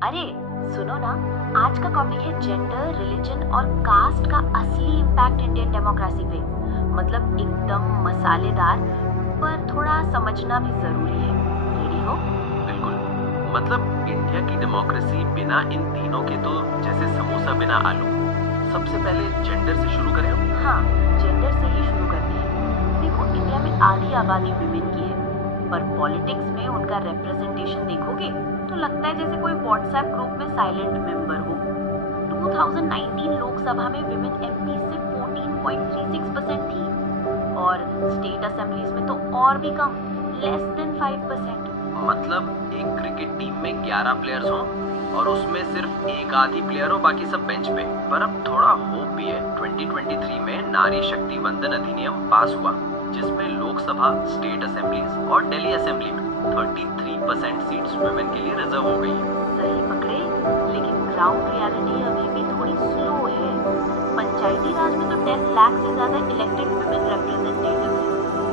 अरे सुनो ना, आज का टॉपिक है जेंडर, रिलीजन और कास्ट का असली इम्पैक्ट इंडियन डेमोक्रेसी पे। मतलब एकदम मसालेदार, पर थोड़ा समझना भी जरूरी है। रेडी हो? बिल्कुल। मतलब इंडिया की डेमोक्रेसी बिना इन तीनों के तो जैसे समोसा बिना आलू। सबसे पहले जेंडर से शुरू करें हम? हाँ, जेंडर से ही शुरू करते हैं। देखो, इंडिया में आधी आबादी विमेन की है, पर पॉलिटिक्स में उनका रिप्रेजेंटेशन देखोगे तो लगता है जैसे कोई व्हाट्सएप ग्रुप में साइलेंट मेंबर हो। 2019 लोकसभा में विमेन एमपी सिर्फ 14.36% थी और स्टेट असेंबलीज में तो और भी कम, लेस देन 5%। मतलब एक क्रिकेट टीम में 11 प्लेयर्स हों और उसमें सिर्फ एक आधी प्लेयर हो, बाकी सब बेंच पे। पर अब थोड़ा होप भी है। 2023 में नारी शक्ति वंदन अधिनियम पास हुआ, जिसमें लोकसभा, स्टेट असेंबलीज और दिल्ली असेंबली में 33% सीट्स वुमेन के लिए रिजर्व हो गई है। सही पकड़े, लेकिन ग्राउंड रियलिटी अभी भी थोड़ी स्लो है। पंचायती राज में तो 10 लाख से ज्यादा इलेक्टेड वुमेन रिप्रेजेंटेटिव हैं,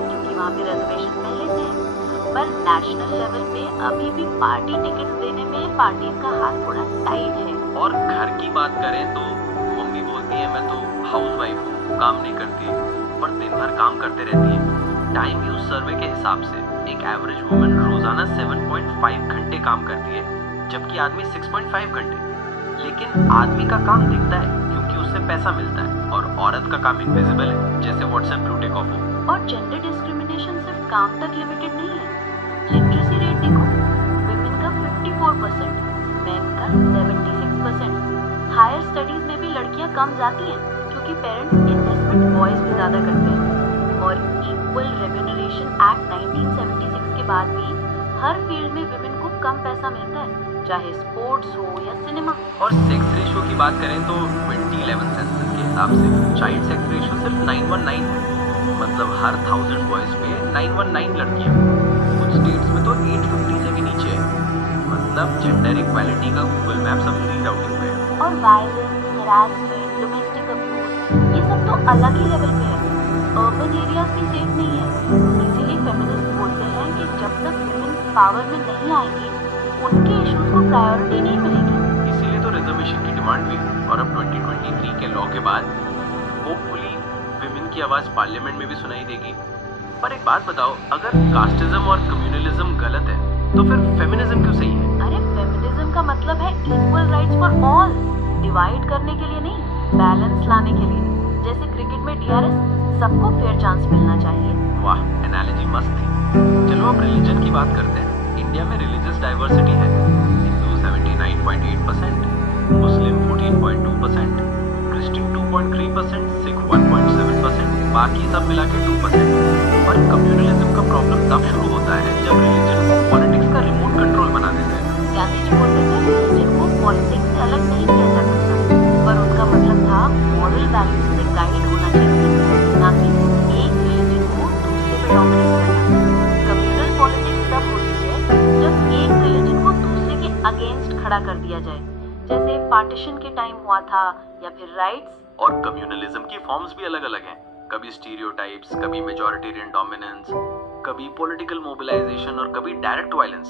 क्योंकि वहाँ पे रिजर्वेशन पहले से है। पर नेशनल लेवल पे अभी भी पार्टी टिकट्स देने में पार्टीज का हाथ थोड़ा टाइट है। और घर की बात करें तो मम्मी बोलती है मैं तो हाउसवाइफ हूँ, काम नहीं करती, पर दिन भर काम करते रहती है। टाइम यूज सर्वे के हिसाब से एक एवरेज वुमन रोजाना 7.5 घंटे काम करती है, जबकि आदमी 6.5 घंटे। लेकिन आदमी का काम दिखता है क्योंकि उससे पैसा मिलता है, और औरत का काम इनविजिबल है, जैसे व्हाट्सएप ब्लू टेक ऑफ हो। और जेंडर डिस्क्रिमिनेशन सिर्फ काम तक लिमिटेड नहीं है। लिटरेसी रेट देखो, विमेन का 54%, मेन का 76%। हायर स्टडीज में भी लड़कियां कम जाती हैं क्योंकि पेरेंट्स इन्वेस्टमेंट बॉयज भी ज्यादा करते हैं। और इक्वल रेम्यूनरेशन एक्ट 1976 के बाद भी हर फील्ड में विमेन को कम पैसा मिलता है, चाहे स्पोर्ट्स हो या सिनेमा। और सेक्स रेशियो की बात करें तो 2011 सेंसस के हिसाब से चाइल्ड सेक्स रेशियो सिर्फ 919 है। मतलब हर 1000 बॉयज पे 919 लड़कियां। कुछ स्टेट्स में तो 850 से भी नीचे है। मतलब जेंडर इक्वालिटी का गूगल मैप्स अभी रीडाउटिंग पे है। और वायलेंस, हरासमेंट, डोमेस्टिक अब्यूज, ये सब तो अलग ही लेवल पे है। अर्बन एरियाज भी सेफ नहीं है। इसीलिए फेमिनिस्ट बोलते हैं कि जब तक वुमेन पावर में नहीं आएंगी, उनके इश्यूज को प्रायोरिटी नहीं मिलेगी। इसीलिए तो रिजर्वेशन की डिमांड हुई। और अब 2023 के लॉ के बाद होपफुली विमेन की आवाज पार्लियामेंट में भी सुनाई देगी। पर एक बात बताओ, अगर कास्टिज्म और कम्युनलिज्म गलत है तो फिर फेमिनिज्म क्यों सही है? अरे फेमिनिज्म का मतलब है equal rights for all, divide करने के लिए नहीं, बैलेंस लाने के लिए। जैसे क्रिकेट में डीआरएस, सबको फेयर चांस मिलना चाहिए। वाह, एनालॉजी मस्त थी। चलो अब रिलीजन की बात करते हैं। इंडिया में रिलीजियस डाइवर्सिटी है। हिंदू 79.8%, मुस्लिम 14.2%, क्रिश्चियन 2.3%, सिख 1.7%, बाकी सब मिला के 2%। और कम्युनलिज्म का प्रॉब्लम तब शुरू होता है जब रिलीजन को पॉलिटिक्स का रिमोट कंट्रोल बना देते हैं। गांधी जी बोलते थे रिलीजन को पॉलिटिक्स से अलग नहीं किया जा सकता, पर उनका मतलब था मॉरल वैल्यूज से गाइड होना चाहिए, ना कि एक रिलीजन को दूसरे पे डोमिनेट करना। कम्युनल पॉलिटिक्स तब होती है जब एक रिलीजन को दूसरे के अगेंस्ट खड़ा कर दिया जाए, जैसे पार्टीशन के टाइम हुआ था, या फिर राइट्स। और कम्युनलिज्म की फॉर्म्स भी अलग अलग हैं। कभी स्टीरियोटाइप्स, कभी मेजॉरिटेरियन डोमिनेंस, कभी पॉलिटिकल मोबिलाइजेशन और कभी डायरेक्ट वायलेंस।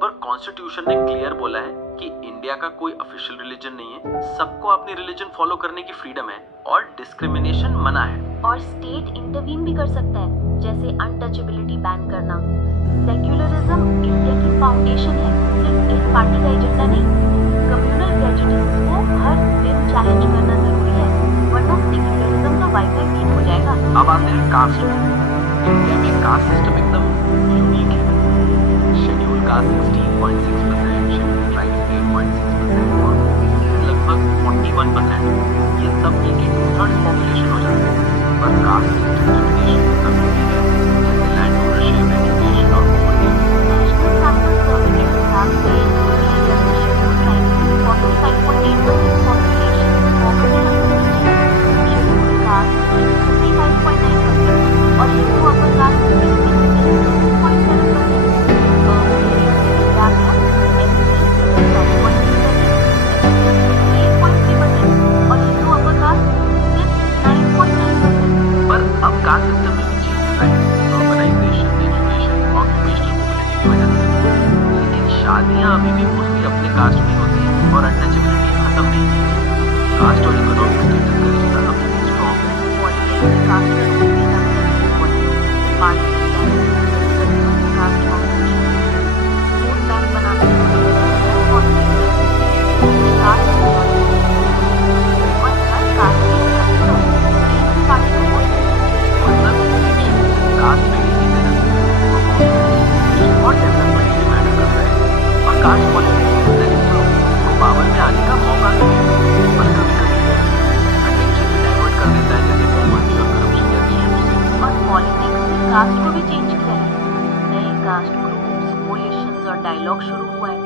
पर कॉन्स्टिट्यूशन ने क्लियर बोला है कि इंडिया का कोई ऑफिशियल रिलीजन नहीं है, सबको अपनी रिलीजन फॉलो करने की फ्रीडम है और डिस्क्रिमिनेशन मना है। और स्टेट इंटरवीन भी कर सकता है, जैसे अनटचेबिलिटी बैन करना। सेक्युलरिज्म इंडिया की फाउंडेशन है, सिर्फ एक पार्टी का एजेंडा नहीं। कम्युनल प्रेजुडिस को हर दिन चैलेंज करना जरूरी है, वरना सेक्युलरिज्म का वाईफाई वीक हो जाएगा। अब आते हैं कास्ट में। इंडिया में कास्ट सिस्टम एकदम यूनिक है। शेड्यूल कास्ट 16.6%, शेड्यूल ट्राइब्स 8.6% और ओबीसी लगभग 41%। ये सब मिलके 2/3 पॉपुलेशन हो जाते हैं। पर कास्ट डिस्क्रिमिनेशन कभी भी है, जैसे लैंड ओनरशिप, एजुकेशन और प्रॉपर्टी। नेशनल सैंपल सर्वे के हिसाब से रूरल एरिया में schedule tribes 45.8% population, poverty line से नीचे है। शेड्यूल कास्ट 55.9% और Hindu upper caste 66.7%। Urban area में गैप है। एससी कास्ट और इकोनॉमिक स्टेटस का रिश्ता अभी भी स्ट्रॉन्ग है। पॉलिटिक्स में कास्ट का रोल भी तभी तक इम्पोर्टेंट है। Party caste foundation vote bank बनाना कास्ट और हर कास्ट के सभी लोग एक ही पार्टी को वोट मतलब इलेक्शन कास्ट पे ही जीते जाते हैं और डेवलपमेंट भी मैटर करता है और कास्ट पॉलिटिक्स में दलित लोग को पावर में आने का मौका मिले पर कभी कभी अटेंशन भी डाइवर्ट कर देता है जैसे पॉवर्टी और करप्शन जैसे इश्यूज से। और पॉलिटिक्स ने कास्ट को भी चेंज किया है। नए कास्ट ग्रुप्स कोलिशंस और डायलॉग शुरू हुआ है।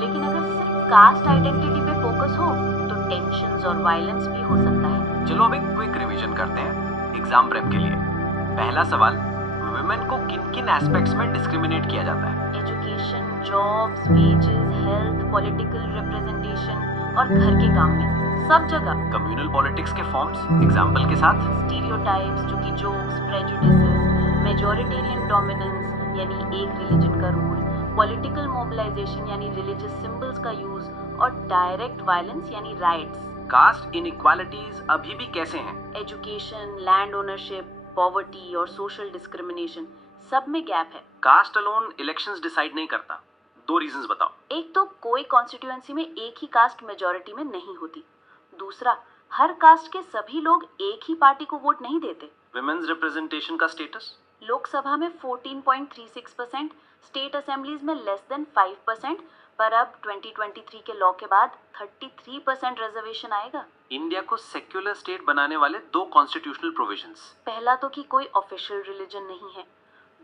लेकिन अगर सिर्फ कास्ट आइडेंटिटी पे फोकस हो तो टेंशंस और वायलेंस भी हो सकता है। चलो अब एक क्विक रिवीजन करते हैं एग्जाम प्रेप के लिए। पहला सवाल, वुमेन को किन किन एस्पेक्ट्स में डिस्क्रिमिनेट किया जाता है? Education, jobs, wages, health, political representation और घर के काम में सब जगह। कम्युनल पॉलिटिक्स के फॉर्म्स एग्जाम्पल के साथ स्टीरियोटाइप्स जो कि जोक्स, प्रेजुडिसेस, मेजॉरिटेरियन डोमिनेंस यानी एक रिलीजन का रूल, पॉलिटिकल मोबिलाइजेशन यानी रिलीजियस सिंबल्स का यूज और डायरेक्ट वायलेंस यानी राइट्स। कास्ट इनइक्वालिटीज अभी भी कैसे हैं? एजुकेशन, लैंड ओनरशिप, पॉवर्टी और सोशल डिस्क्रिमिनेशन सब में गैप है। कास्ट अलोन इलेक्शंस डिसाइड नहीं करता। 2 रीजंस बताओ। एक तो कोई कॉन्स्टिट्यूएंसी में एक ही कास्ट मेजॉरिटी में नहीं होती। दूसरा, हर कास्ट के सभी लोग एक ही पार्टी को वोट नहीं देते। विमेन्स रिप्रेजेंटेशन का स्टेटस? लोकसभा में 14.36%, स्टेट असेंबलीज में लेस देन 5%, पर अब 2023 के लॉ के बाद 33% रिजर्वेशन आएगा। इंडिया को सेक्युलर स्टेट बनाने वाले 2 कॉन्स्टिट्यूशनल प्रोविजंस। पहला तो कि कोई ऑफिशियल रिलीजन नहीं है।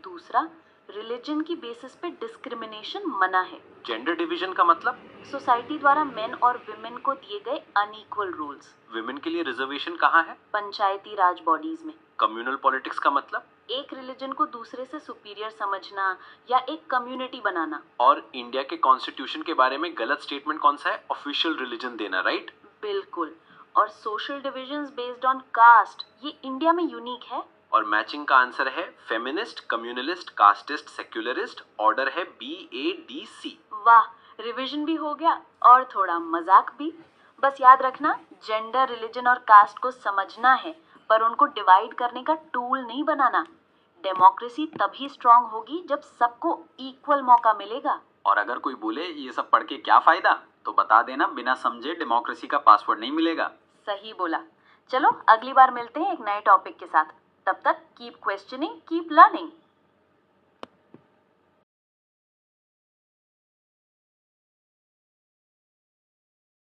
दूसरा, रिलीजन की बेसिस पे डिस्क्रिमिनेशन मना है। जेंडर डिवीजन का मतलब? सोसाइटी द्वारा मेन और विमेन को दिए गए अनइक्वल रूल्स। विमेन के लिए रिजर्वेशन कहाँ है? पंचायती राज बॉडीज में। कम्युनल पॉलिटिक्स का मतलब? एक रिलीजन को दूसरे से सुपीरियर समझना या एक कम्युनिटी बनाना। और इंडिया के कॉन्स्टिट्यूशन के बारे में गलत स्टेटमेंट कौन सा है? ऑफिशियल रिलीजन देना, राइट? बिल्कुल। और social divisions based on caste ये इंडिया में यूनिक है। और मैचिंग का आंसर है feminist, communalist, casteist, secularist. Order है BADC। वाह, रिवीजन भी हो गया और थोड़ा मजाक भी। बस याद रखना, जेंडर, रिलीजन और कास्ट को समझना है पर उनको डिवाइड करने का टूल नहीं बनाना। डेमोक्रेसी तभी स्ट्रांग होगी जब सबको इक्वल मौका मिलेगा। और अगर कोई बोले ये सब पढ़ के क्या फायदा, तो बता देना बिना समझे डेमोक्रेसी का पासवर्ड नहीं मिलेगा। सही बोला। चलो अगली बार मिलते हैं एक नए टॉपिक के साथ। तब तक कीप क्वेश्चनिंग, कीप लर्निंग।